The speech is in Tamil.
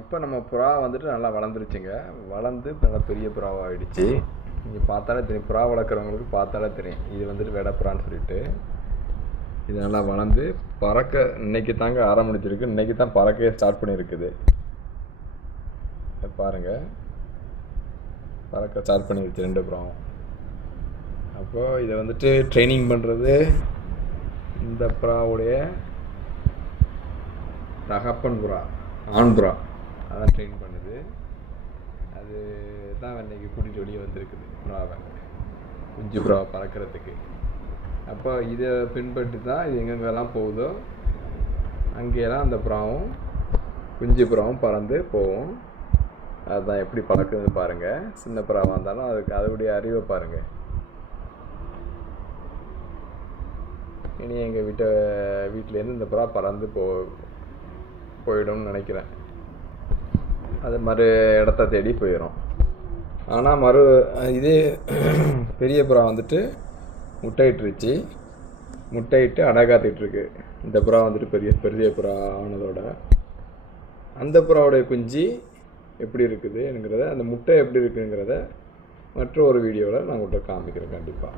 இப்போ நம்ம புறா வந்துட்டு நல்லா வளர்ந்துருச்சுங்க. வளர்ந்து நல்லா பெரிய புறாவாக ஆகிடுச்சு. நீங்கள் பார்த்தாலே தெரியும், புறா வளர்க்குறவங்களுக்கு பார்த்தாலே தெரியும். இது வந்துட்டு வெடைப்புறான்னு சொல்லிட்டு இது நல்லா வளர்ந்து பறக்க இன்றைக்கி தாங்க ஆரம்பிச்சிருக்கு. இன்றைக்கி தான் பறக்கவே ஸ்டார்ட் பண்ணியிருக்குது. பாருங்கள், பறக்க ஸ்டார்ட் பண்ணிடுச்சு 2 புறாவும். அப்போது இதை வந்துட்டு ட்ரைனிங் பண்ணுறது இந்த புறாவுடைய தகப்பன் புறா, ஆண் புறா அதான் ட்ரெயின் பண்ணுது. அது தான் இன்றைக்கி கூட்டிகிட்டு வெளியே வந்திருக்குது புறாவை, குஞ்சு புறாவை பறக்கிறதுக்கு. அப்போ இதை பின்பற்றி தான் இது எங்கெங்கெல்லாம் போகுதோ அங்கேயெல்லாம் அந்த புறாவும் குஞ்சு புறாவும் பறந்து போகும். அதுதான் எப்படி பறக்குதுன்னு பாருங்கள். சின்ன புறாவாக இருந்தாலும் அதுக்கு அதோடைய அறிவை பாருங்கள். இனி எங்கள் வீட்டிலேருந்து இந்த புறா பறந்து போயிடும்னு நினைக்கிறேன். அது மறு இடத்த தேடி போயிடும். ஆனால் இதே பெரிய புறா வந்துட்டு முட்டையிட்டுருச்சு. முட்டையிட்டு அடை காத்துட்ருக்கு. இந்த புறா வந்துட்டு பெரிய புறா ஆனதோட அந்த புறாவுடைய குஞ்சு எப்படி இருக்குதுங்கிறத, அந்த முட்டை எப்படி இருக்குங்கிறத மற்ற ஒரு வீடியோவில் நான் உங்கள்கிட்ட காமிக்கிறேன் கண்டிப்பாக.